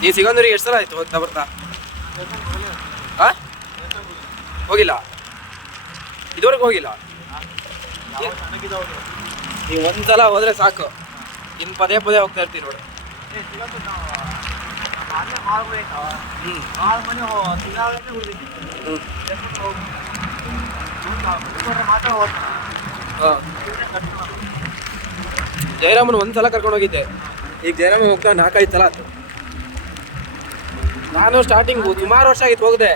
ನೀ ಸಿಗಂದೂರಿಗೆ ಎಷ್ಟು ಸಲ ಆಯ್ತು ಹೋಗ್ತಾ ಬರ್ತಾ? ಹಾಂ, ಹೋಗಿಲ್ಲ ಇದುವರೆಗೂ ಹೋಗಿಲ್ಲ. ನೀವು ಒಂದ್ಸಲ ಹೋದ್ರೆ ಸಾಕು, ಇನ್ನು ಪದೇ ಪದೇ ಹೋಗ್ತಾ ಇರ್ತೀವಿ ನೋಡಿ. ಜಯರಾಮನ್ ಒಂದ್ಸಲ ಕರ್ಕೊಂಡು ಹೋಗಿದ್ದೆ. ಈಗ ಜಯರಾಮ ಹೋಗ್ತಾ 4-5 ಸಲ ಆಯ್ತು. ನಾನು ಸ್ಟಾರ್ಟಿಂಗು ಸುಮಾರು ವರ್ಷ ಆಗಿತ್ತು ಹೋಗದೆ.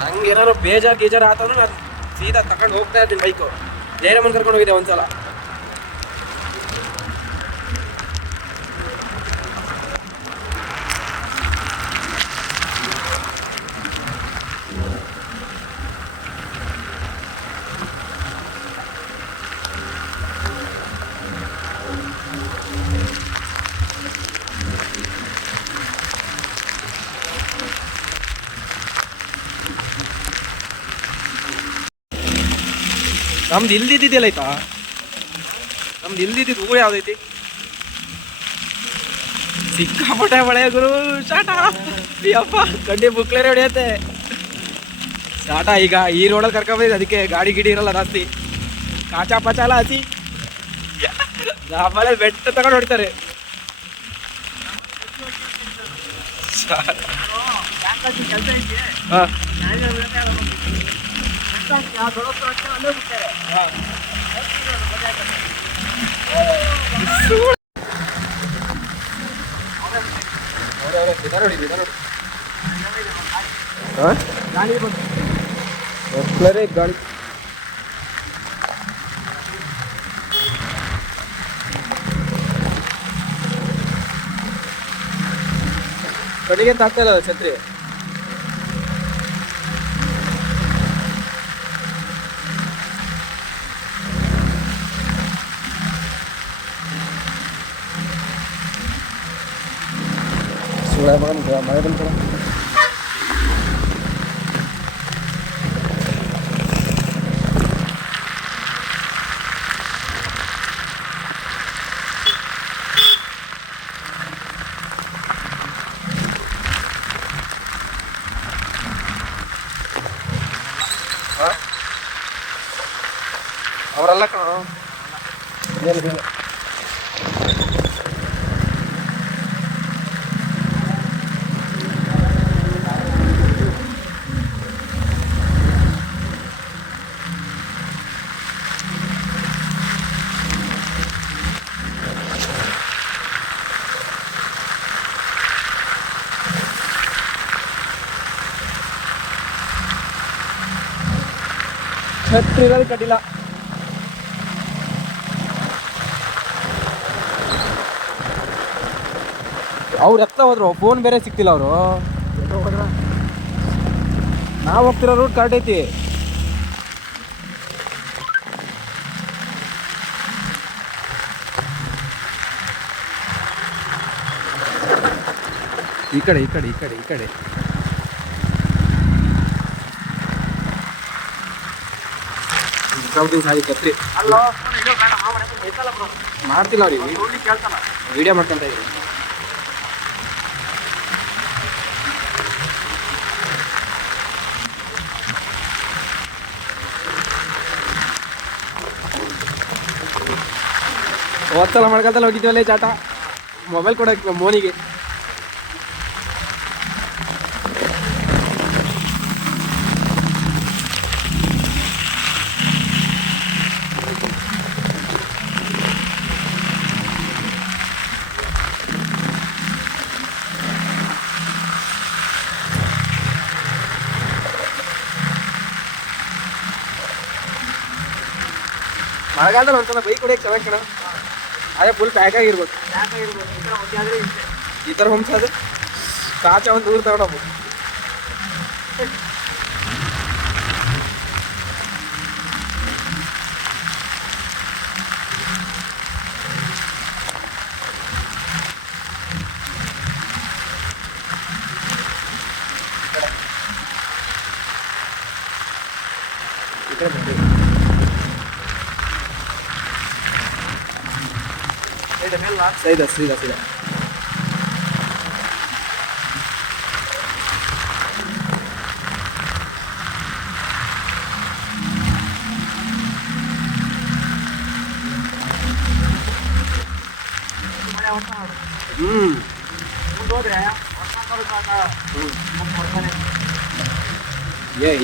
ನಂಗೆ ಏನಾದ್ರು ಬೇಜಾರು ಆತಂದ್ರೆ ನಾನು ಸೀದಾ ತಗೊಂಡು ಹೋಗ್ತಾ ಇರ್ತೀನಿ ಬೈಕು. ಜಯರಾಮನ್ ಕರ್ಕೊಂಡು ಹೋಗಿದ್ದೆ ಒಂದ್ಸಲ. ನಮ್ದು ಇಲ್ದಿದ್ದಿಲ್ಲ ಆಯ್ತಾ? ನಮ್ದು ಇಲ್ದಿದ್ದು ಊರು ಯಾವ್ದೈತಿ? ಸಿಕ್ಕಾಪಟ್ಟೆ ಮಳೆ ಗುರು. ಶಾಟ ಯಪ್ಪ, ಗಡ್ಡಿ ಬುಕ್ಲೇರೆ ಹೊಡೆಯತ್ತೆ ಶಾಟ. ಈಗ ಈ ರೋಡಲ್ಲಿ ಕರ್ಕೊಂಬಂದಿದ್ದು, ಅದಕ್ಕೆ ಗಾಡಿ ಗಿಡಿ ಇರಲ್ಲ ಜಾಸ್ತಿ. ಕಾಚಾ ಪಚಾಲ ಹಸಿ ಆಮೇಲೆ ಬೆಟ್ಟ ತಗೊಂಡು ಹೊಡಿತಾರೆ. ಹಾಂ, ಗಾಳಿ ಕಡೆಗೆ ಅಂತ ಆಗ್ತಾ ಇಲ್ಲ ಛತ್ರಿ. ಮಳೆ ಬಂದ ಅವರೆಲ್ಲ ಕಣೋ. ಛತ್ರಿ ಇರೋದು ಕಟ್ಟಿಲ್ಲ. ಅವ್ರು ಎತ್ತ ಹೋದ್ರು, ಫೋನ್ ಬೇರೆ ಸಿಕ್ತಿಲ್ಲ ಅವರು. ನಾವು ಹೋಗ್ತಿರೋ ರೂಟ್ ಕರೆಕ್ಟ್ ಐತಿ. ಈ ಕಡೆ ಈ ಕಡೆ ಈ ಕಡೆ ಈ ಕಡೆ ಛತ್ರಿ ಮಾಡ್ತಿಲ್ಲ ಅವ್ರಿಗೆ. ವಿಡಿಯೋ ಮಾಡ್ಕೊಂತ ಇದ್ರು. ಹೋದ್ಸಲ ಮಾಡ್ಕೊತಲ್ಲ ಹೋಗಿದ್ವಲ್ಲೇ ಚಾಟ. ಮೊಬೈಲ್ ಕೊಡಕ್ಕೆ ಮೋನಿಗೆ. ಮಳೆಗಾಲದಲ್ಲಿ ಒಂದ್ಸಲ ಬೈಕ್ ಹೊಡಿಯಕ್ಕೆ ಚೆನ್ನಾಗಿ ಕಣ. ಅದೇ ಫುಲ್ ಪ್ಯಾಕ್ ಆಗಿರ್ಬೇಕು. ಈ ಥರ ಹೊಂಸ ಅದು ಕಾಚ ಒಂದು ಊರು ತಗೊಂಡೋಗ್ಬೋದು. ಈ ಕಡೆ ಬಂದು ಸೀದಾ ಸೀದಾ ಸೀದಾ.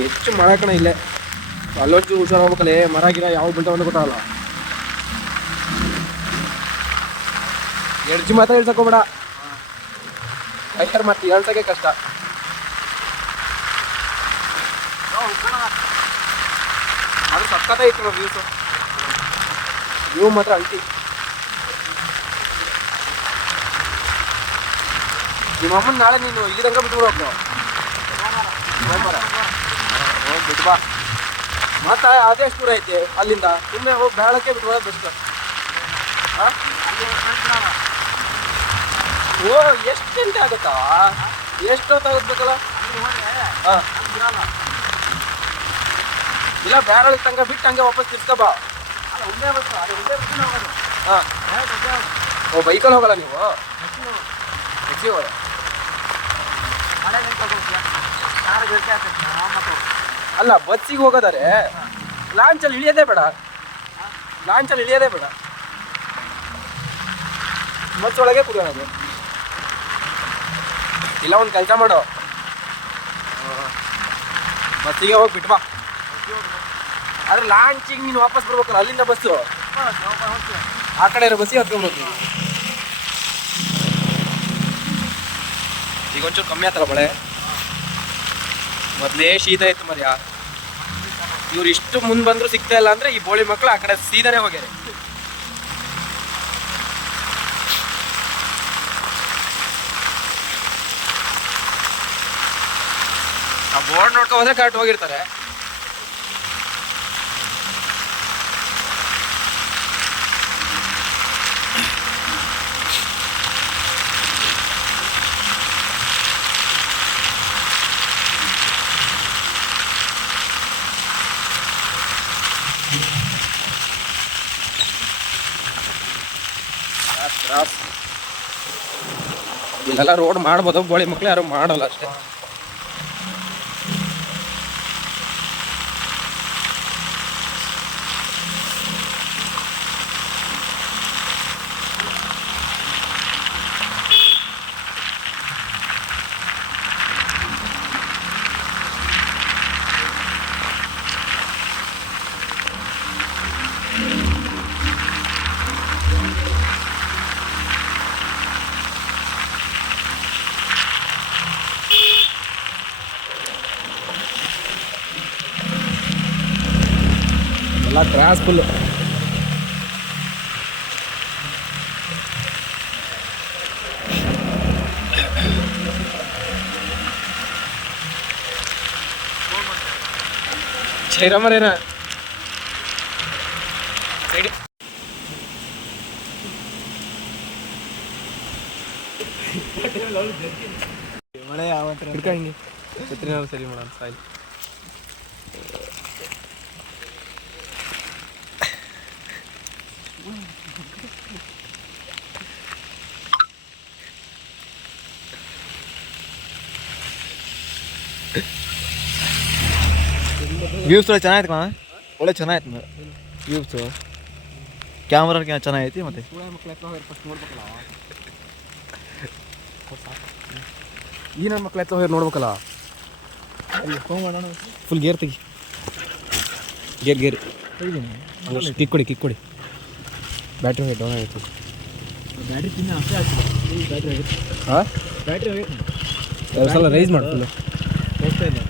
ಹೆಚ್ಚು ಮಳೆ ಕಣ ಇಲ್ಲೇ. ಅಲ್ಲೊಂಚು ಹುಷಾರು ಹೋಗ್ಬೇಕಲ್ಲೇ, ಮರ ಗಿರ ಯಾವ ಬಿಲ್ಟವನ್ನು ಗೊತ್ತಾಗಲ್ಲ. ಎಡ್ಜಿ ಮಾತ್ರ ಇಳ್ಸಕೋಬೇಡ, ಟೈರ್ ಮತ್ತೆ ಹೇಳ್ಸಕ್ಕೆ ಕಷ್ಟ. ಅದು ಸಕ್ಕತ್ತಾಗಿತ್ತು ವ್ಯೂ ಮಾತ್ರ ಅಂಟಿ. ನಿಮ್ಮ ಅಮ್ಮನ ನಾಳೆ ನೀನು ಇಲ್ಲಿ ತನಕ ಬಿಟ್ಬಿಡ್ಬೇಕು. ಹೋಗಿ ಬಿಟ್ಟು ಬಾ. ಮತ್ತೆ ಅದೇ ಎಷ್ಟು ದೂರ ಐತೆ ಅಲ್ಲಿಂದ, ಸುಮ್ಮನೆ ಹೋಗಿ ಬೇಳಕ್ಕೆ ಬಿಟ್ಬಿಡೋದು ಬೆಸ್ಟ್. ಓ ಎಷ್ಟು ಗಂಟೆ ಆಗುತ್ತಾ? ಎಷ್ಟು ಹೊತ್ತಾಗಬೇಕಲ್ಲ? ಹಾಂ ಇಲ್ಲ, ಬೇರೊಳಗೆ ತನಕ ಬಿಟ್ಟು ಹಂಗೆ ವಾಪಸ್ ತಿರ್ಸ್ಕೊ ಬಾ. ಹಾಂ ಓ ಬೈಕಲ್ಲಿ ಹೋಗಲ್ಲ ನೀವು? ಟ್ಯಾಕ್ಸಿ ಹೋಗೋದ? ಅಲ್ಲ ಬಸ್ಸಿಗೆ ಹೋಗೋದಾರೆ ಲಾಂಚಲ್ಲಿ ಇಳಿಯೋದೇ ಬೇಡ, ಲಾಂಚಲ್ಲಿ ಇಳಿಯೋದೇ ಬೇಡ, ಬಸ್ ಒಳಗೆ ಕುಡಿಯೋದು. ಇಲ್ಲ ಒಂದು ಕೆಲಸ ಮಾಡು, ಬಸ್ಸಿಗೆ ಹೋಗಿ ಬಿಟ್ಟು ಬಾ. ಆದ್ರೆ ಲಾಂಚಿಗೆ ನೀನು ವಾಪಸ್ ಬರ್ಬೇಕಲ್ಲ, ಅಲ್ಲಿಂದ ಬಸ್ಸು ಆ ಕಡೆ ಇರೋ ಬಸ್ಸಿಗೆ ಹತ್ಕೊಂಡ್ಬರ್ತೀನಿ. ಈಗ ಒಂಚೂರು ಕಮ್ಮಿ ಆಯ್ತಲ್ಲ ಮಳೆ, ಮೊದಲೇ ಶೀತ ಇತ್ತು ಮರ್ಯಾ. ಇವ್ರು ಇಷ್ಟು ಮುಂದೆ ಬಂದರೂ ಸಿಗ್ತಾ ಇಲ್ಲ ಅಂದ್ರೆ ಈ ಬೋಳಿ ಮಕ್ಕಳು ಆ ಕಡೆ ಸೀದಾನೇ ಹೋಗ್ಯಾರೆ. ಆ ಬೋರ್ಡ್ ನೋಡ್ಕೊ ಹೋದ್ರೆ ಕರೆಕ್ಟ್ ಹೋಗಿರ್ತಾರೆ. ಇಲ್ಲೆಲ್ಲ ರೋಡ್ ಮಾಡ್ಬೋದು, ಬೋಳಿ ಮಕ್ಳು ಯಾರು ಮಾಡಲ್ಲ ಅಷ್ಟೇ. ಎಲ್ಲ ಕ್ರಾಸ್ ಫುಲ್ಲು. ಜೈರಾಮರೇನ ಮಳೆ ಯಾವಂತ ಹಿಡ್ಕೊಂಡಿ ಛತ್ರಿ ಸರಿ ಮಾಡೋಣ ಸಾಯಿ. ವ್ಯೂಸ್ ಚೆನ್ನಾಯ್ತು ಕಣ, ಒಳ್ಳೆ ಚೆನ್ನಾಯ್ತು ವ್ಯೂಸು. ಕ್ಯಾಮ್ರಾ ಚೆನ್ನಾಗೈತಿ. ಮತ್ತೆ ಈ ನನ್ನ ಮಕ್ಳು ಎತ್ತ ಹೋಗಿ ನೋಡ್ಬೇಕಲ್ಲ. ಫುಲ್ ಗೇರ್ ತೆಗಿ, ಗೇರ್ ಕಿಕ್ ಕೊಡಿ, ಕಿಕ್ ಕೊಡಿ. ಬ್ಯಾಟ್ರಿ ಹೋಗಿ ಡೌನ್ ಆಗುತ್ತೆ. ಬ್ಯಾಟ್ರಿ ಚಿನ್ನ ಅಷ್ಟೇ ಆಗ್ತದೆ. ಬ್ಯಾಟ್ರಿ ಆಗುತ್ತೆ. ಹಾಂ ಬ್ಯಾಟ್ರಿ ಹೋಗಿ ಎರಡು ಸಲ ರೈಸ್ ಮಾಡಿ ಫುಲ್ಲು ಹೋಗ್ತಾ ಇಲ್ಲ.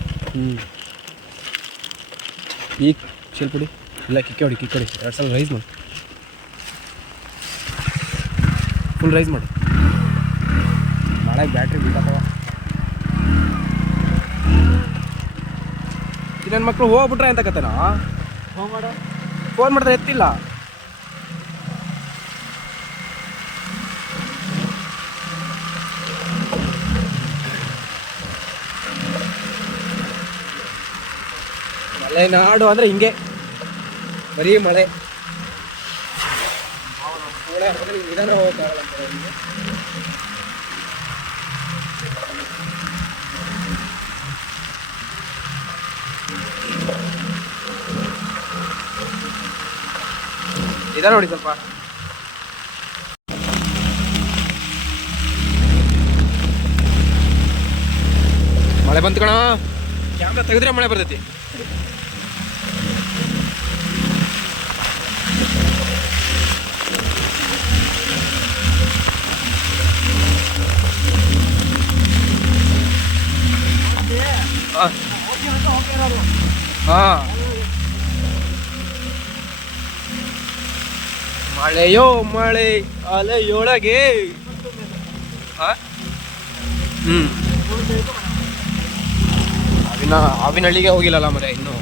ಈಗ ಶಿಲ್ಪುಡಿ ಇಲ್ಲ, ಕಿಕ್ಕೆ ಹೊಡಿ, ಕಿಕ್ ಹೊಡಿ, ಎರಡು ಸಲ ರೈಸ್ ಮಾಡಿ, ಫುಲ್ ರೈಸ್ ಮಾಡಿ. ನಾಳೆ ಬ್ಯಾಟ್ರಿ ಬಿಡತ್ತವ. ನನ್ನ ಮಕ್ಕಳು ಹೋಗ್ಬಿಟ್ರೆ ಅಂತ ಕತೆನಾ? ಫೋನ್ ಮಾಡಿದ್ರೆ ಎತ್ತಿಲ್ಲ. ಮಲೆನಾಡು ಅಂದರೆ ಹಿಂಗೆ ಬರೀ ಮಳೆ. ಮಳೆ ಆದ್ರೆ ನಿಧಾನ ಹೋಗೋಕ್ಕಾಗಲ್ಲ ಅಂತಾರೆ ನಿಮಗೆ. ನಿಧಾನ ನೋಡಿ ಸ್ವಲ್ಪ. ಮಳೆ ಬಂತು ಕಣ, ಕ್ಯಾಮ್ರಾ ತೆಗೆದ್ರೆ ಮಳೆ ಬರ್ತೈತಿ. ಮಳೆಯೋ ಮಳೆ ಅಲೆಯೊಳಗೆ. ಆವಿನಹಳ್ಳಿಗೆ ಹೋಗಿಲ್ಲಲ್ಲ ಮರೆ ಇನ್ನು.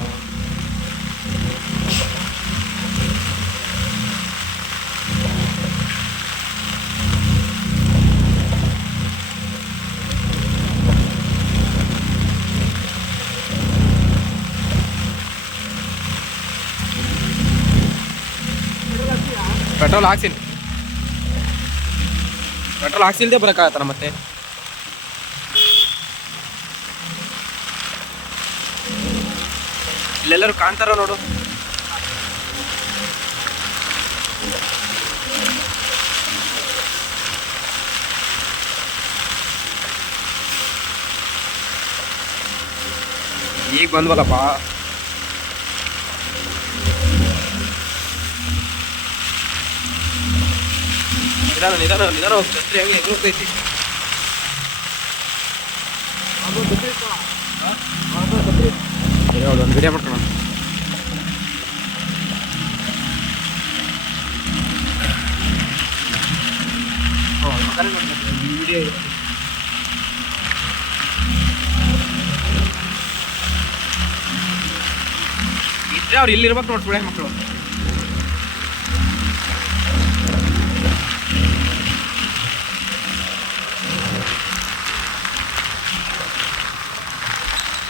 ಪೆಟ್ರೋಲ್ ಹಾಕ್ಸಿಲ್ದೆ ಬರೋಕ್ಕಾಗತ್ತಲ್ಲ ಮತ್ತೆ. ಇಲ್ಲೆಲ್ಲರೂ ಕಾಣ್ತಾರ ನೋಡು. ಈಗ ಬಂದ್ವಲ್ಲಪ್ಪ. ನಿಧಾನ ಹೋಗಿ ಛತ್ರಿ ಆಗಿ ಎದುರುತ್ತೈತಿ. ಒಂದು ವಿಡಿಯೋ ಮಾಡ್ಕೊಳ್ಳೋಣ. ವಿಡಿಯೋ ಇದ್ರೆ ಅವ್ರು ಇಲ್ಲಿರ್ಬೇಕು ನೋಡಿ ಸುಳೆ ಮಕ್ಕಳು.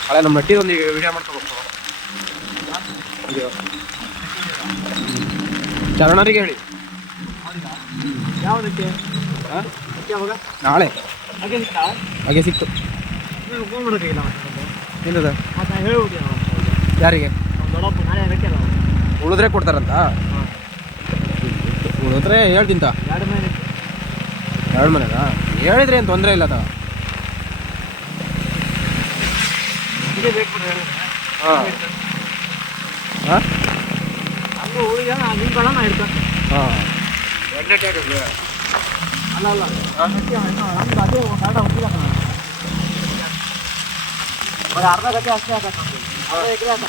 ಹಳೆ ನಮ್ಮ ನಟ್ಟಿದೊಂದು ವಿಡಿಯೋ ಮಾಡ್ಕೋಬೇಕು. ಚರಣರಿಗೆ ಹೇಳಿ. ಯಾವುದಕ್ಕೆ? ಯಾವಾಗ? ನಾಳೆ ಹಾಗೆ ಸಿಕ್ತು. ಫೋನ್ ಮಾಡೋಕ್ಕಿಲ್ಲ ಏನದ ಮತ್ತೆ ಹೇಳ್ಬಿಡಿ. ಯಾರಿಗೆ? ದೊಡ್ಡಪ್ಪ ನಾಳೆ ಬೇಕಲ್ಲ. ಉಳಿದ್ರೆ ಕೊಡ್ತಾರಂತ. ಉಳಿದ್ರೆ ಹೇಳ್ತಿಂತ 2 ಮನೆ. 2 ಮನೆಗ ಹೇಳಿದ್ರೆ ಏನು ತೊಂದರೆ ಇಲ್ಲ. ಅದ ಬೇಕು ಹೇಳಿದ್ರೆ ಹಾಂ ಹಾಂ ಹಂಗೆ ಊರಿಗೆ ನಿಮ್ಗಳ ನಾ ಇಡ್ತೇನೆ. ಹಾಂ ಅಲ್ಲ ನಮ್ದು ಅದೇ ಒಂದು ಹೋಗಿಲ್ಲ. ಒಂದು ಅರ್ಧ ಗಂಟೆ ಅಷ್ಟೇ ಆಗತ್ತೆ. ಅರ್ಧ ಎಕರೆ ಆಗ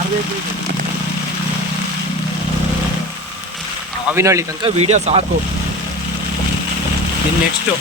ಅರ್ಧ ಎಕರೆ. ಆವಿನಹಳ್ಳಿ ತನಕ ವಿಡಿಯೋ ಸಾಕು. ಇನ್ನು ನೆಕ್ಸ್ಟು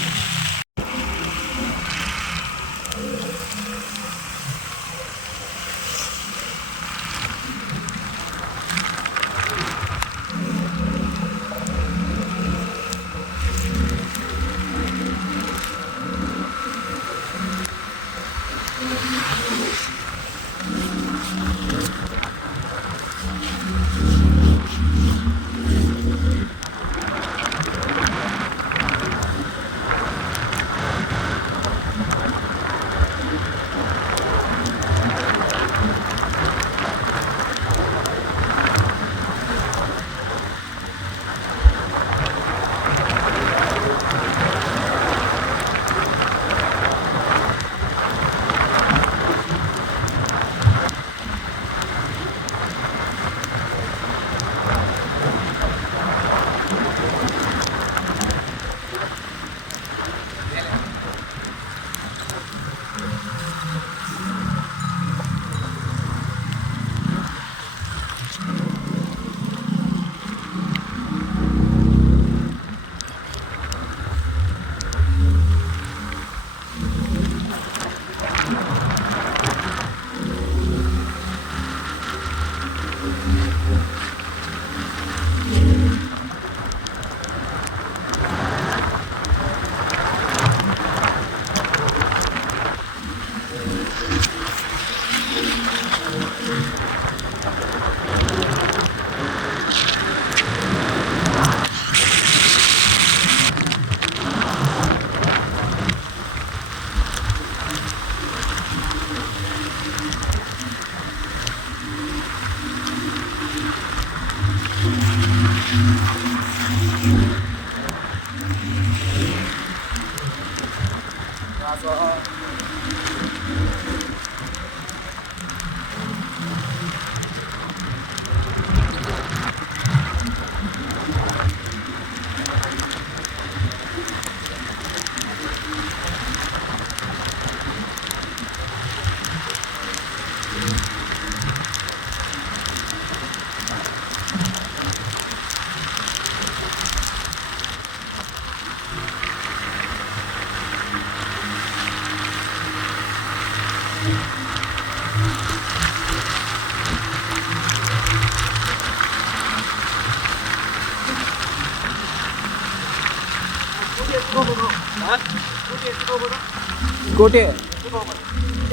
ಸ್ಕೂಟಿ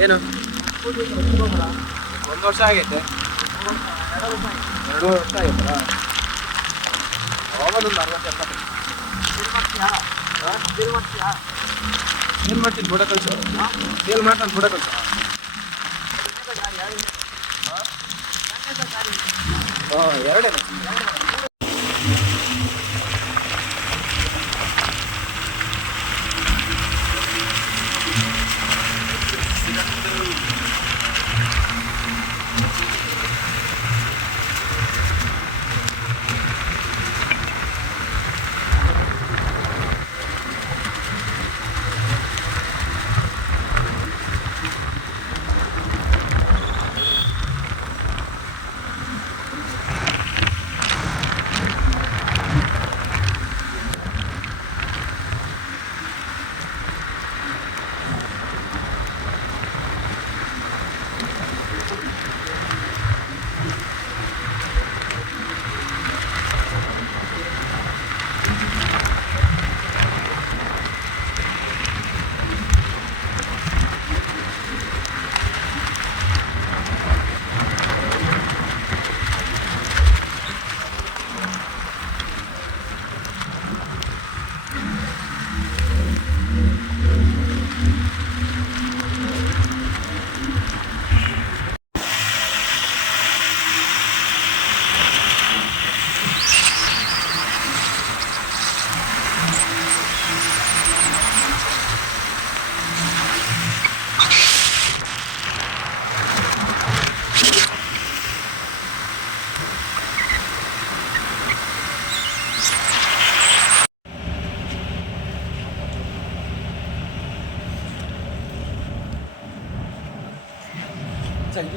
ಏನು 1 ವರ್ಷ ಆಗೈತೆ 2 ವರ್ಷ ಆಯ್ತಾ ಅವಾಗೊಂದು 60 ಏನು ಮಾಡ್ತೀನಿ ಫೋಟೋ ಕಳಿಸು ಸೇಲ್ ಮಾಡ್ತಾನೆ ಫೋಟೋ ಕಳಿಸು ಹಾಂ ಎರಡೇ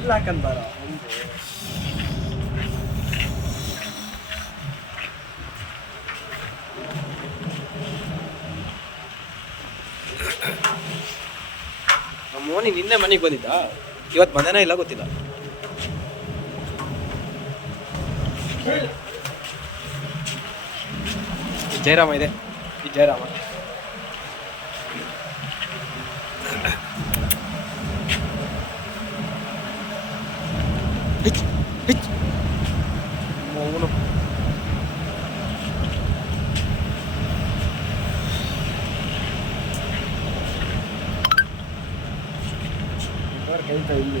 ಇಲ್ಲ ಹಾಕಂಡ್ ಬಾರ ಮೋನಿ ನಿನ್ನೆ ಮನೆಗೆ ಬಂದಿದ್ದ ಇವತ್ತು ಮನೆನೇ ಇಲ್ಲ ಗೊತ್ತಿಲ್ಲ ಜಯರಾಮ ಇದೆ ಈ ಜಯರಾಮ ಅವನು ಕೈ ಇಲ್ಲಿ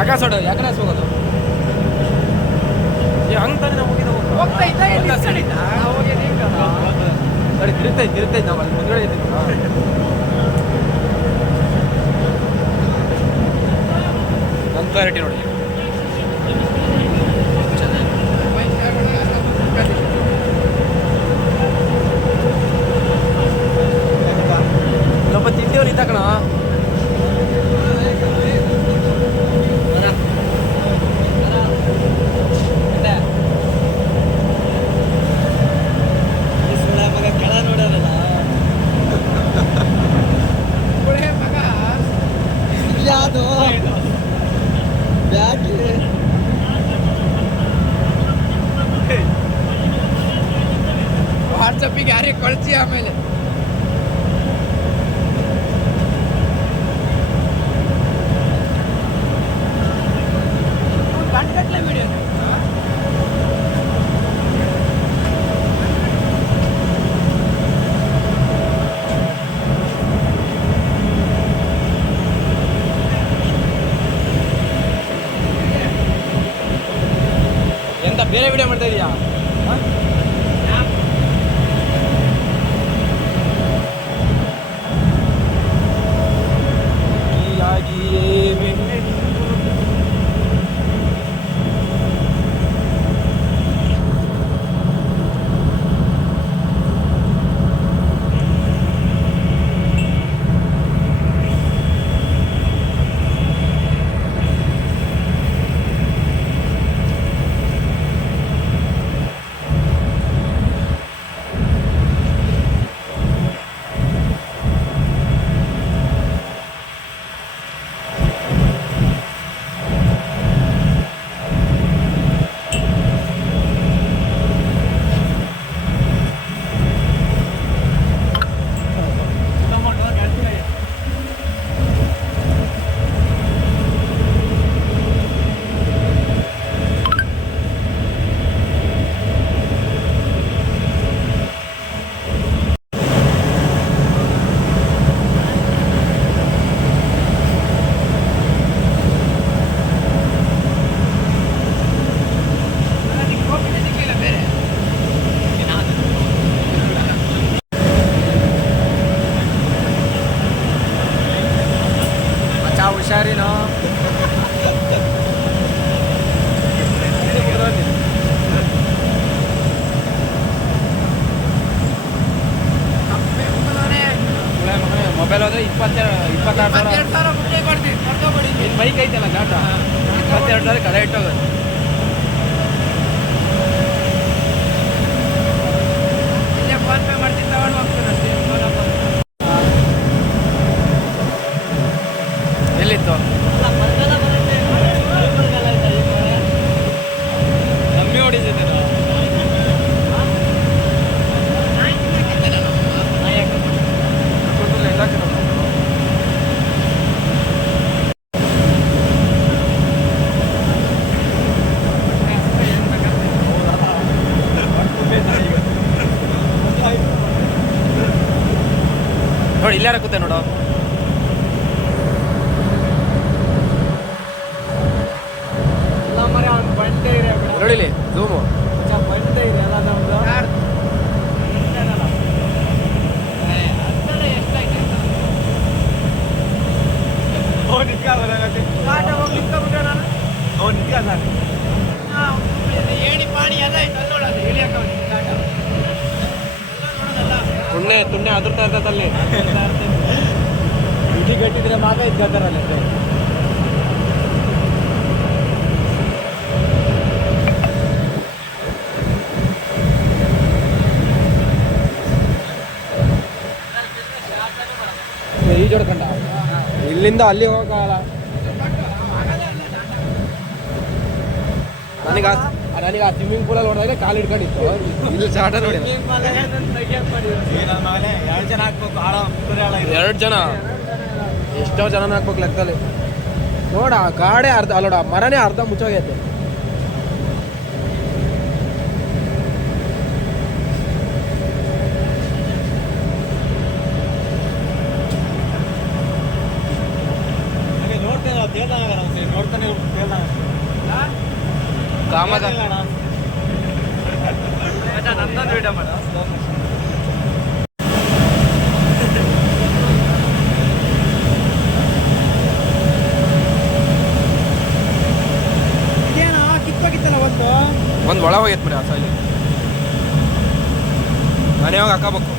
ಆಕಾಶ ಯಾಕಡೆ ಹೋಗೋದು ಹಂಗೆ ತಾನೇ ನಾವು ತಿರುತ್ತೈತೆ ನಾವು ಅಲ್ಲಿ ಮುಂದ್ಗಡೆ ಇದ್ದೀವಿ ನನ್ನ ಕ್ಲಾರಿಟಿ ನೋಡಿ ಸ್ವಲ್ಪ ತಿಂಡಿಯವ್ರು ಇದ್ದ ಕಣ ವಾಟ್ಸಪ್ಪಿಗೆ ಯಾರಿಗೆ ಕಳಿಸಿ ಆಮೇಲೆ ಗಂಟೆ ವಿಡಿಯೋ ಎಂತ ಬೇರೆ ವಿಡಿಯೋ ಮಾಡ್ತಾ ಇದೀಯಾ ಹುಷಾರಿನೋ ಮೊಬೈಲ್ ಹೋದ್ರೆ 26,000 ಸಾವಿರ ಬೈಕ್ ಐತಲ್ಲ ಗಾಟ 22,000 ಕಲೆ ಇಟ್ಟೋಗೋದು ಫೋನ್ ಪೇ ಮಾಡ್ತೀನಿ ತಗೊಂಡು ಹೋಗ್ತಾನೆ ಎಲ್ಲಿತ್ತು ಕಮ್ಮಿ ಹೊಡಿಸಿದ್ದೆ ನೋಡಿ ಇಲ್ಲಾರ ಕೂತೆ ನೋಡು ನೋಡಿಲಿ ಝೂಮು ಬಂಡೆ ಇದೆ ಎಲ್ಲ ನಮ್ದು ಏಣಿ ಪಾಣಿ ಎಲ್ಲ ಐತೆ ಅಲ್ಲಿ ನೋಡೋದು ತುಣ್ಣೆ ಅದರ್ತಾ ಇರ್ತದಲ್ಲಿ ಇಡಿ ಗಟ್ಟಿದ್ರೆ ಮಾತ್ರ ಇದ್ದಂತಾರಲ್ಲ ಈಜೊಡ್ಕಂಡ ಇಲ್ಲಿಂದ ಅಲ್ಲಿ ಹೋಗಲ್ಲ ನನಗೆ ಆ ಸ್ವಿಮ್ಮಿಂಗ್ ಪೂಲಲ್ಲಿ ಹೊಡೆದಾಗ ಕಾಲು ಹಿಡ್ಕೊಂಡಿತ್ತು ಇಲ್ಲಿ ಚಾಟ ನೋಡಿ 2 ಜನ ಹಾಕ್ಬೇಕು 2 ಜನ ಎಷ್ಟೋ ಜನ ಹಾಕ್ಬೇಕು ಲೆಕ್ಕದಲ್ಲಿ ನೋಡ ಗಾಡೆ ಅರ್ಧ ಅಲ್ಲೋಡ ಮರನೇ ಅರ್ಧ ಮುಚ್ಚೋಗೈತೆ ನೋಡ್ತಾನೆ ಇನ್ನೊಂದು ಒಳ ಹೋಗೈತೆ ಬಿಡಿ ಆ ಸಾಲಿ ಮನೆ ಹೋಗಿ ಹಾಕೋಬೇಕು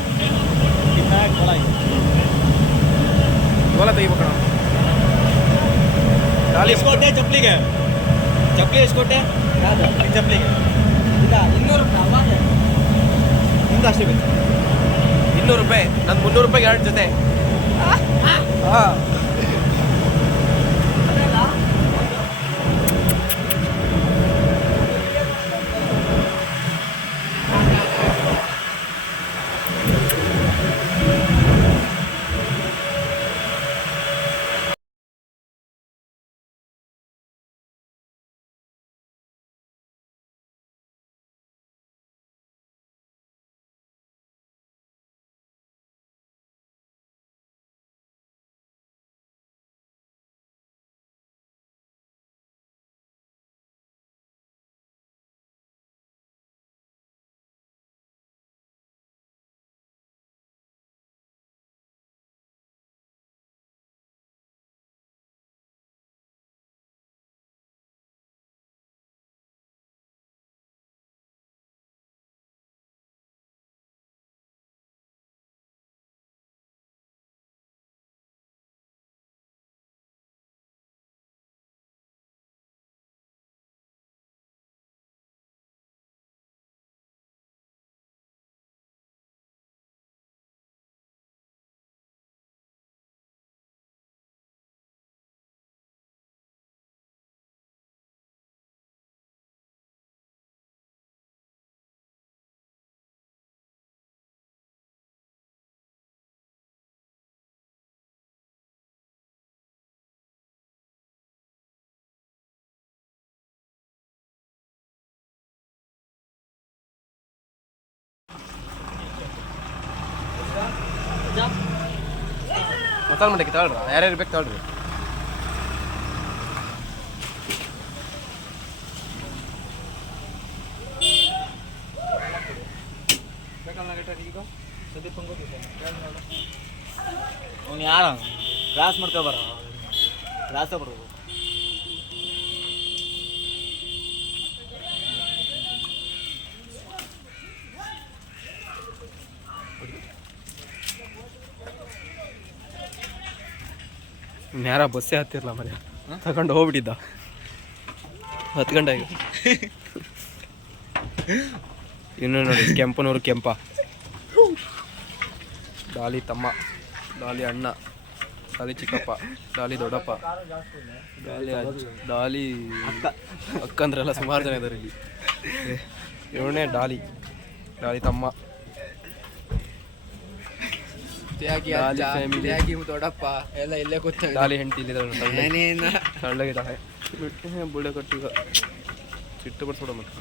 ಹೊಲ ತೆಗಿಬೇಕು ಖಾಲಿ ಕೊಟ್ಟೆ ಚಪ್ಪಲಿಗೆ ಚಪ್ಪಲಿ ಎಷ್ಟು ಕೊಟ್ಟೆ ನಿನ್ನ ಚಪ್ಪಲಿಗೆ ಈಗ 200 ರೂಪಾಯಿ ಅವಾಗ ನಿಂದು ಅಷ್ಟೇ ಬೇಕು 200 ರೂಪಾಯಿ ನನ್ನ 300 ರೂಪಾಯಿಗೆ 2 ಜೊತೆ ಹಾಂ ಮಸಾಲೆ ಮಂಡಕ್ಕಿ ತಗೊಳ್ರಿ ಯಾರ್ಯಾರು ಬೇಕು ತಗೊಳ್ರಿ ಅವ್ನು ಯಾರ ಕ್ರಾಸ್ ಮಾಡ್ಕೊ ಬರ ಕ್ರಾಸ ಬರೋದು ಯಾರ ಬಸ್ಸೇ ಹತ್ತಿರಲ್ಲ ಮರ್ಯ ತಗೊಂಡು ಹೋಗ್ಬಿಟ್ಟಿದ್ದ 10 ಗಂಟೆಗೆ ಇನ್ನು ನೋಡಿ ಕೆಂಪನೂರು ಕೆಂಪ ಡಾಲಿ ತಮ್ಮ ಡಾಲಿ ಅಣ್ಣ ಡಾಲಿ ಚಿಕ್ಕಪ್ಪ ಡಾಲಿ ದೊಡ್ಡಪ್ಪ ಡಾಲಿ ಡಾಲಿ ಅಕ್ಕಂದ್ರೆಲ್ಲ ಸುಮಾರು ಜನ ಇದ್ದಾರೆ ಇಲ್ಲಿ 7ನೇ ಡಾಲಿ ಡಾಲಿ ತಮ್ಮ ದೊಡ್ಡಪ್ಪ ಎಲ್ಲ ಇಲ್ಲೇ ಕೂತ ಡಾಲಿ ಹೆಂಡತಿ ಇಲ್ಲಿದ್ದಾಳೆ ಸಳ್ಳಗಿದ್ದಾಳೆ ಬುಳ್ಳೆ ಕಟ್ಟೀಗ ಸಿಟ್ಟು ಬರ್ಸ್ಬಿಡ ಮತ್ತೆ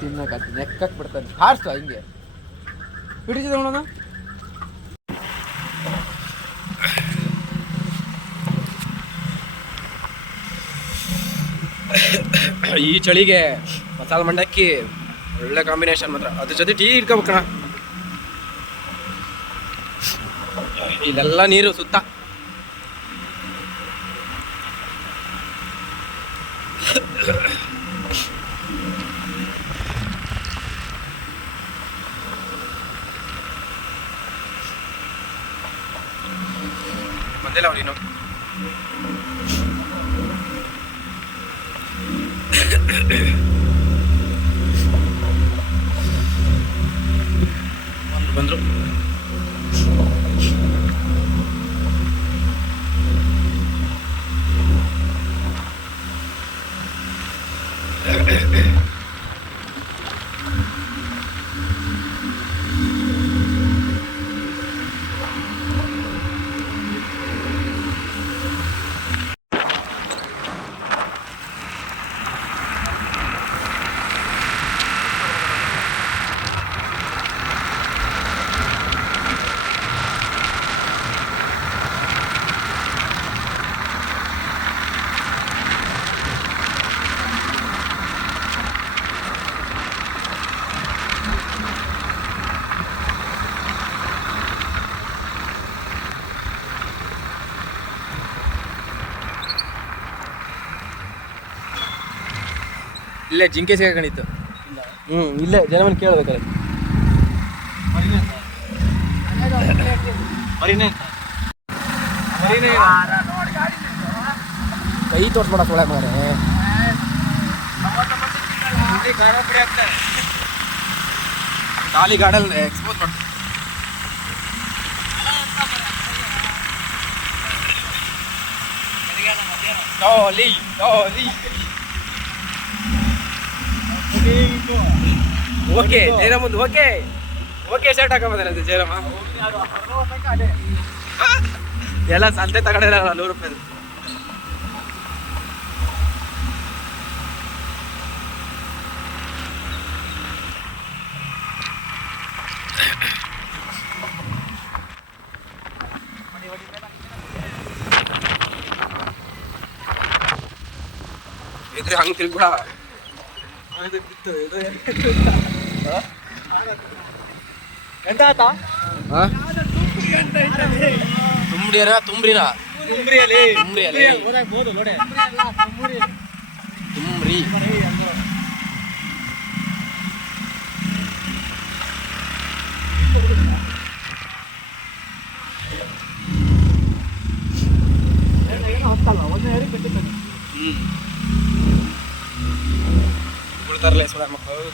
ತಿನ್ನಕತ್ತ ನೆಕ್ಕಕ್ ಬಿಡ್ತಾನೆ ಹಾರ್ಸ್ತು ಹಿಂಗೆ ಹಿಡಿದಿದೆ ನೋಡೋಣ ಈ ಚಳಿಗೆ ಮಸಾಲೆ ಮಂಡಕ್ಕಿ ಒಳ್ಳೆ ಕಾಂಬಿನೇಷನ್ ಮಾತ್ರ ಅದ್ರ ಜೊತೆ ಟೀ ಇಟ್ಕೋಬೇಕಣ ಇಲ್ಲೆಲ್ಲ ನೀರು ಸುತ್ತ ಬಂದಿಲ್ಲ ಅವ್ರಿನ್ನು ಬಂದ್ರು ಇಲ್ಲೇ ಜಿಂಕೆ ಸಿಗಕಣಿತ್ತು. ಇಲ್ಲೇ ಜನಮನ್ ಕೇಳ್ಬೇಕಾರೆ ಕೈ ತೋರ್ಸ್ಬೇಡ ಸೊಳ್ಳೆ ಮಾರೆ. ಖಾಲಿ ಗಾಡಲ್ಲಿ ಎಕ್ಸ್ಪೋಸ್ ಮಾಡ್ತಾರೆ. ಡಾಲಿ ಡಾಲಿ ಓಕೆ ಜಯರಾಮ್ ಒಂದು ಓಕೆ ಓಕೆ ಶರ್ಟ್ ಹಾಕೊಂಬಂದ್ರೆ ಜಯರಾಮ ಎಲ್ಲ ಸಂತೆ ತಗೊಂಡಿಲ್ಲ 100 ರೂಪಾಯಿ. ಇದ್ರೆ ಹಂಗೆ ತಿರ್ಗ್ಬಿಡ. ಎಂತ ಆತ ತುಂಬ್ರಿಯರ ತುಂಬ್ರಿರ ತುಂಬ್ರಿಯಲ್ಲಿ ತುಂಬ್ರಿಯಲ್ಲಿ ಓದಾಗ್ಬೋದು ನೋಡೆ ತುಂಬ್ರಿ ಬಿಡ್ತಾರಲ್ಲ ಸುಳ ಮಕ್ಕಳು.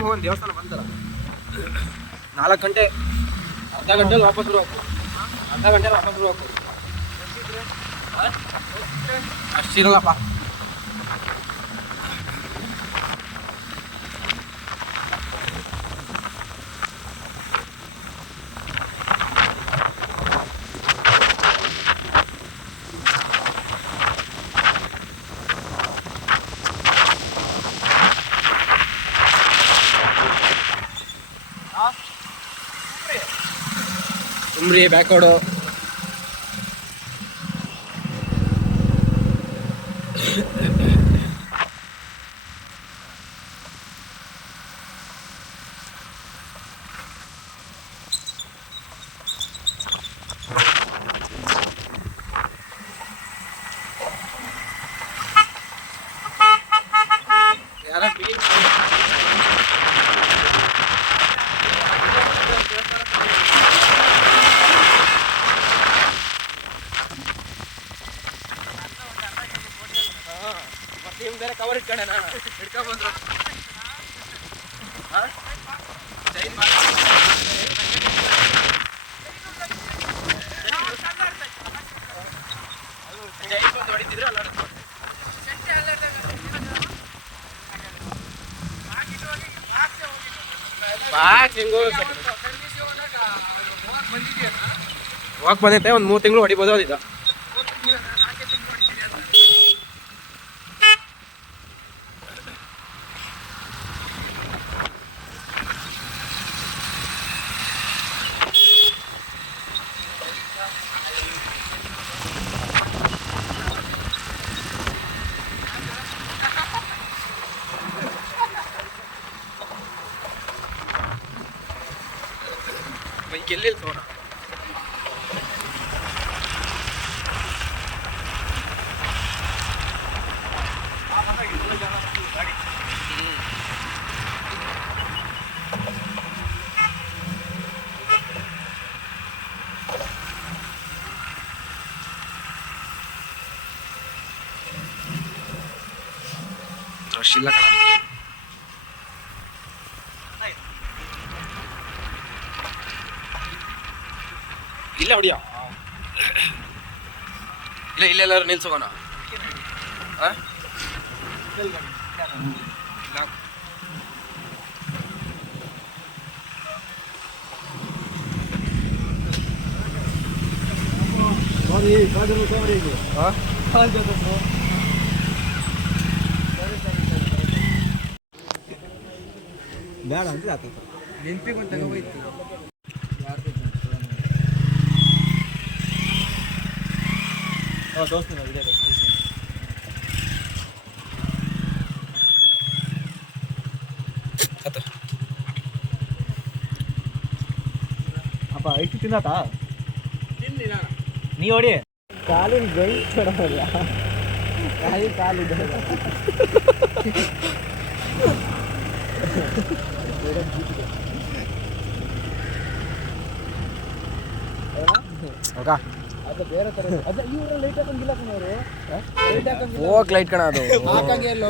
ಮೋಹನ್ ದೇವಸ್ಥಾನ ಬಂತಲ್ಲ 4 ಗಂಟೆ, ಅರ್ಧ ಗಂಟೆಲಿ ವಾಪಸ್ ಬರ್ಬೇಕು. ಅಷ್ಟಿರಲ್ಲಪ್ಪ. ತುಂಬ್ರಿ ಬ್ಯಾಕ್ವರ್ಡು ಯಾರ ಟೀಮ್ ಬೇರೆ ಕವರ್ ಇಟ್ಕೊಂಡೇನ ಹಿಡ್ಕೊಂಡ್ಬಂದ್ರು. ಹೊಡಿತಿದ್ರು ಅಲ್ಲ ವಾಕ್ ಬಂದೈತೆ. ಒಂದು 3 ತಿಂಗಳು ಹೊಡಿಬೋದು ಅದಿದ್ದ. ಎಲ್ಲೆಲ್ಲಿ ಸೋಣ ರಶ್ ಇಲ್ಲ ಕಣ. ಇಲ್ಲ ಹೊಡಿಯ ಇಲ್ಲ ಇಲ್ಲೆಲ್ಲಾರು ನಿಲ್ಸೋಣ. ಬೇಡ ಅಂತ ಆಗ್ತದೆ ನೆನಪಿಗೊಂದು ತಗೋಯ್ತು. ದೋಸ್ತ ಅಪ್ಪ ಐದು ತಿನ್ನತಾ ತಿನ್ನಿ ನಾನು ನೀ ಹೊಡಿ ಕಾಲಿನ ಗೈ ಕೊಡೋಲ್ಲ ಕಾಲಿದೆ ಅದು ಬೇರೆ ಥರ ಅದು ಇವ್ರ ಲೈಟ್ ಹಾಕಂಗಿಲ್ಲ ಕಣವರು ಲೈಟ್ ಹಾಕಂಗಿಲ್ಲ ಹೋಗಕ್ಕೆ ಲೈಟ್ ಕಣ ಅದು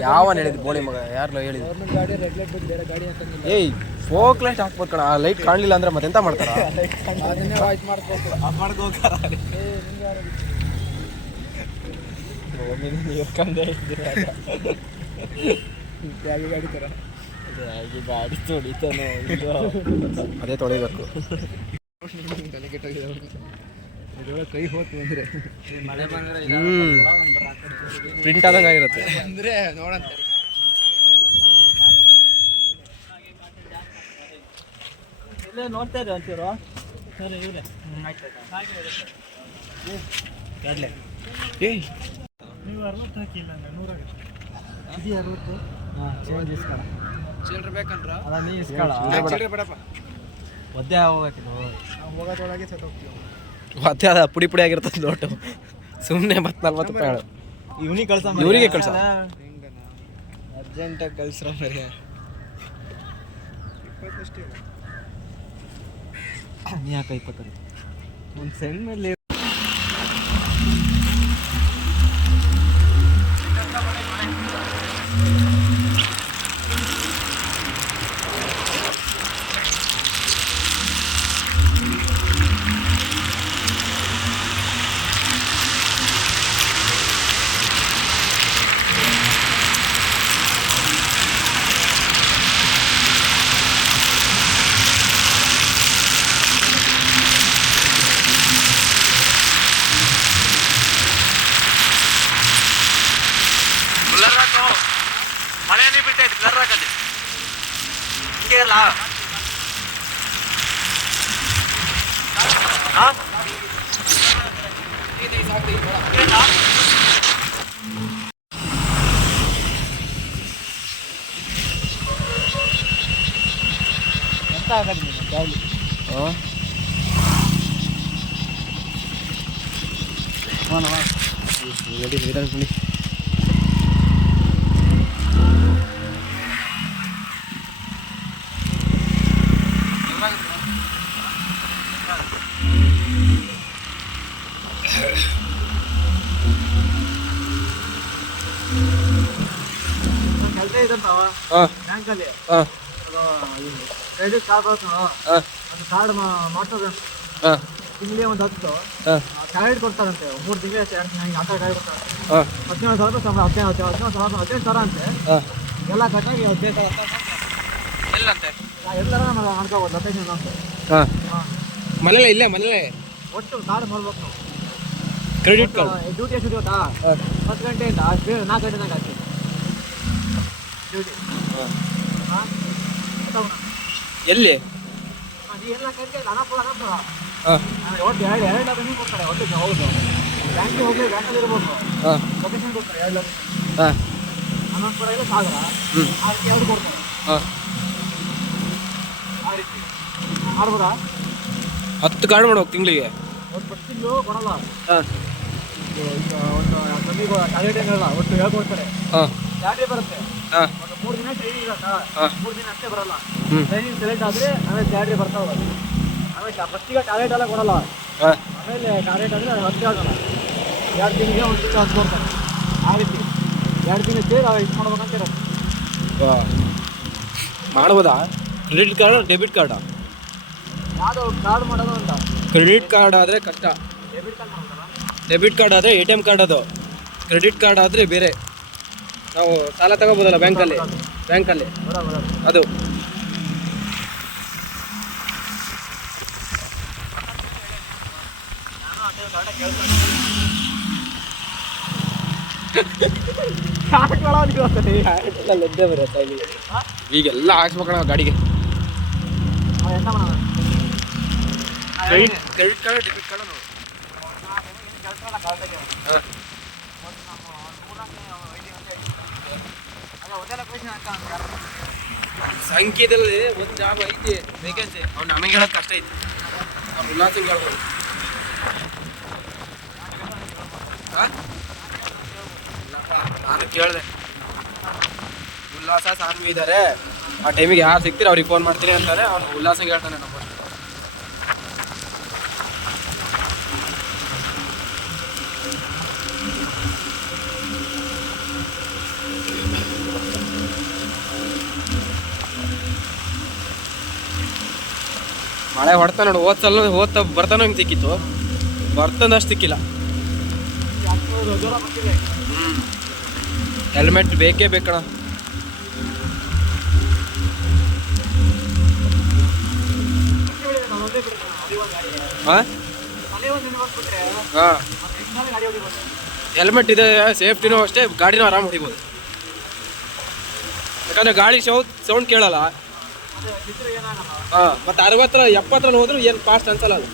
ಯಾವನ್ ಹೇಳಿದ್ ಬೋಳಿ ಮಗ ಯಾರು ಹೇಳಿದ್ ಗೌರ್ಮೆಂಟ್ ಗಾಡಿ ರೆಡ್ ಲೈಟ್ ಬಿಟ್ಟು ಬೇರೆ ಗಾಡಿ ಹಾಕಂಗಿಲ್ಲ ಏಯ್ ಫೋಕ್ ಲೈಟ್ ಹಾಕ್ಬೇಕು ಕಣ ಆ ಲೈಟ್ ಕಾಣಲಿಲ್ಲ ಅಂದ್ರೆ ಮತ್ತೆ ಎಂತ ಮಾಡ್ತಾರ ಅದನ್ನೇ ವಾಯ್ಸ್ ಮಾಡ್ಬೇಕು ಆಫ್ ಮಾಡ್ಕೋ ಹೋಗ್ತಾರ ಗಾಡಿ ಥರ ಗಾಡಿ ತೊಳಿತಾನೋ ಅದೇ ತೊಳಿಬೇಕು ಕೈ ಹೋತು ಅಂದ್ರೆ ಮಳೆ ಬಂದ್ರೆ ಪ್ರಿಂಟ್ ಆದಂಗೆ ಆಗಿರುತ್ತೆ ಅಂದ್ರೆ ನೋಡಂತ ಇಲ್ಲೇ ನೋಡ್ತಾ ಇದ್ರೆ ಒಂಚೂರು ಸರಿ ಇವ್ರೆ ಕಡಲೆ ಏಯ್ ನೀವು 60 ಹಾಕಿಲ್ಲ 100 ಆಗುತ್ತೆ ಇದು 60 ಹಾಂ ಚೇಂಜ್ ಇಸ್ಕೊಳ ಚಿಲ್ಲರೆ ಬೇಕಂದ್ರ ಅದ ನೀ ಇಸ್ಕೊಳ ಚಿಲ್ಲರೆ ಬೇಡಪ್ಪ ಒದ್ದೆ ಹೋಗಕ್ಕೆ ನಾವು ಹೋಗೋದ್ರೊಳಗೆ ಸತ್ತೋಗ್ತೀವಿ ಮತ್ತೆ ಅದ ಪುಡಿ ಪುಡಿ ಆಗಿರ್ತದೆ ನೋಟು ಸುಮ್ಮನೆ ಮತ್ತೆ 40 ರೂಪಾಯಿ ಹೇಳು ಇವನಿಗೆ ಕಳ್ಸ ಇವರಿಗೆ ಕಳ್ಸ ಅರ್ಜೆಂಟಾಗಿ ಕಳ್ಸ್ರ ಮರಿ 20 ಅಷ್ಟೇ ನೀ ಯಾಕೆ 20 ಒಂದು ಸೆಂಡ್ ಮೇಲೆ ಮಳೆ ಬೀಳ್ತೈತೆ ಬ್ಲರ್ ಹಾಕದೆ ಕೇರಳ ಎಂತ ಆಗದು ನೀನು ಗಾಳಿ ಹಾಂ ರೆಡಿ ನಿಧಾನ ಕೆಲಸ ಇದಂತವ ಬ್ಯಾಂಕಲ್ಲಿ ಕ್ರೆಡಿಟ್ ಕಾರ್ಡ್ ಬರ್ತದೆ ಅದು ಕಾರ್ಡ್ ಮಾಡ್ಸೋದು ತಿಂಗಳಿಗೆ ಒಂದು 10 ಕ್ಯಾರೆಟ್ ಕೊಡ್ತಾರಂತೆ 3 ತಿಂಗಳಿಗೆ 2 ತಿಂಗಳಿಗೆ ಆ ಥರ ಕ್ಯಾರೆಟ್ ಕೊಡ್ತಾರೆ 17,000 ಸಂಬಳ 18,000 ಅಂತೆ ಎಲ್ಲ ಕಟ್ಟಾಗಿ 15,000 ಎಲ್ಲಂತೆ ಎಲ್ಲರ ಮಾಡ್ಕೋಬೋದು ಲೊಕೇಶನ್ ಅಂತ ಮನೇಲೆ ಇಲ್ಲೇ ಮನೇಲೆ ಒಟ್ಟು ಕಾರ್ಡ್ ಮಾಡ್ಬೇಕು ನಾವು ಕ್ರೆಡಿಟ್ ಕಾರ್ಡ್ ಡ್ಯೂಟಿ ಎಷ್ಟು ಗೊತ್ತಾ 10 ಗಂಟೆಯಿಂದ 4 ಗಂಟೆನಾಗ ಹಾಕಿ ಡ್ಯೂಟಿ ಎಲ್ಲಿ ನೀ ಎಲ್ಲ ಕೈಗೆ ಹಣ ಕೊಡ ಹಾಂ ಒಟ್ಟು 2 ಲಕ್ಷ ನೀವು ಕೊಡ್ತಾರೆ ಒಟ್ಟಿಗೆ ಹೌದು ಬ್ಯಾಂಕಿಗೆ ಹೋಗಿ ಬ್ಯಾಂಕಲ್ಲಿ ಇರ್ಬೋದು ಹಾಂ ಲೊಕೇಶನ್ ಕೊಡ್ತಾರೆ 2 ಲಕ್ಷ ಹಾಂ ಹನ್ನೊಂದು ಕೂಡ ಇಲ್ಲ 1000 ಆ ರೀತಿ 2 ಕೊಡ್ತಾರೆ ಹಾಂ ಆ ರೀತಿ ಮಾಡ್ಬೋದಾ 10 ಕಾರ್ಡ್ ಮಾಡ್ಬೇಕು ತಿಂಗಳಿಗೆ ಒಂದು ಫಸ್ಟ್ ತಿಂಗಳು ಕೊಡಲ್ಲ ಹಾಂ ಈಗ ಒಂದು ಕಮ್ಮಿಗೆ ಟ್ಯಾಬ್ಲೆಟ್ ಏನಿರಲ್ಲ ಒಟ್ಟು ಹೇಳ್ಕೊಡ್ತಾರೆ ಹಾಂ ಟ್ಯಾಬ್ಲೆಟ್ ಬರುತ್ತೆ ಹಾಂ ಒಂದು 3 ದಿನ ಟ್ರೈನಿಂಗ್ ಇರತ್ತಾ 3 ದಿನ ಅಷ್ಟೇ ಬರಲ್ಲ ಹ್ಞೂ ಟ್ರೈನಿಂಗ್ ಸೆಲೆಕ್ಟ್ ಆದರೆ ಆಮೇಲೆ ಟ್ಯಾಬ್ಲೆಟ್ ಬರ್ತಾವೆ ಆಮೇಲೆ ಫಸ್ಟಿಗೆ ಟ್ಯಾಬ್ಲೆಟ್ ಎಲ್ಲ ಕೊಡಲ್ಲ ಹಾಂ ಆಮೇಲೆ ಟ್ಯಾಬ್ಲೆಟ್ ಅಂದರೆ ಅದು ಹತ್ತು ಆಗಲ್ಲ 2 ತಿಂಗಳಿಗೆ ಒಂದು ತಿಂಗಳು ಹತ್ತು ಕೊಡ್ತಾರೆ ಆ ರೀತಿ 2 ತಿಂಗಳು ಸೇರಿ ನಾವು ಇದು ಮಾಡ್ಬೇಕಂತ ಇರೋದು ಮಾಡ್ಬೋದಾ ಕ್ರೆಡಿಟ್ ಕಾರ್ಡ್ ಡೆಬಿಟ್ ಕಾರ್ಡಾ ಯಾವುದು ಕಾರ್ಡ್ ಮಾಡೋದು ಅಂತ ಕ್ರೆಡಿಟ್ ಕಾರ್ಡ್ ಆದರೆ ಕಷ್ಟ ಡೆಬಿಟ್ ಕಾರ್ಡ್ ಮಾಡ್ತಾರ ಡೆಬಿಟ್ ಕಾರ್ಡ್ ಆದರೆ ATM ಕಾರ್ಡ್ ಅದು ಕ್ರೆಡಿಟ್ ಕಾರ್ಡ್ ಆದರೆ ಬೇರೆ ನಾವು ಸಾಲ ತಗೋಬೋದಲ್ಲ ಬ್ಯಾಂಕಲ್ಲಿ ಬರೋಬರ ಅದು ಎದ್ದೇ ಬರುತ್ತೆ ಇಲ್ಲಿ ಈಗೆಲ್ಲ ಹಾಕ್ಸ್ಬೇಕಣ ಗಾಡಿಗೆ ಎಂತ ಮಾಡೋದು ಕ್ರೆಡಿಟ್ ಕಾರ್ಡ್ ಡೆಬಿಟ್ ಕಾರ್ಡ್ ನೋಡಿ ಸಂಖ್ಯೆದಲ್ಲಿ ಒಂದು ಜಾಬ್ ಐತಿ ವೇಕೆನ್ಸಿ ಅವ್ನು ನಮಗೆ ಹೇಳೋದು ಕಷ್ಟ ಐತಿ ಉಲ್ಲಾಸಿಂಗ್ ಹೇಳ್ಬೋದು. ನಾನು ಕೇಳಿದೆ, ಉಲ್ಲಾಸ ಸಾನ್ವಿ ಇದ್ದಾರೆ, ಆ ಟೈಮಿಗೆ ಯಾರು ಸಿಗ್ತೀರಿ ಅವ್ರಿಗೆ ಫೋನ್ ಮಾಡ್ತೀನಿ ಅಂತಾರೆ. ಅವ್ನು ಉಲ್ಲಾಸಂಗೆ ಹೇಳ್ತಾನೆ ನಮ್ಮ ಮಳೆ ಹೊಡ್ತಾ ನೋಡು. ಓದ್ತಾ ಬರ್ತಾನೋ ಹಿಂಗೆ ಸಿಕ್ಕಿತ್ತು, ಬರ್ತಂದಷ್ಟು ಸಿಕ್ಕಿಲ್ಲ. ಹೆಲ್ಮೆಟ್ ಬೇಕೇ ಬೇಕಣ. ಹಾಂ ಹಾಂ, ಹೆಲ್ಮೆಟ್ ಇದೆ, ಸೇಫ್ಟಿನೂ ಅಷ್ಟೇ, ಗಾಡಿನೂ ಆರಾಮ್ ಹೊಡಿಬೋದು. ಯಾಕಂದರೆ ಗಾಡಿ ಸೌಂಡ್ ಕೇಳಲ್ಲ. ಹಾಂ, ಮತ್ತು 60-70 ಹೋದ್ರೂ ಏನು ಫಾಸ್ಟ್ ಅನ್ಸಲ್ಲ ಅದು.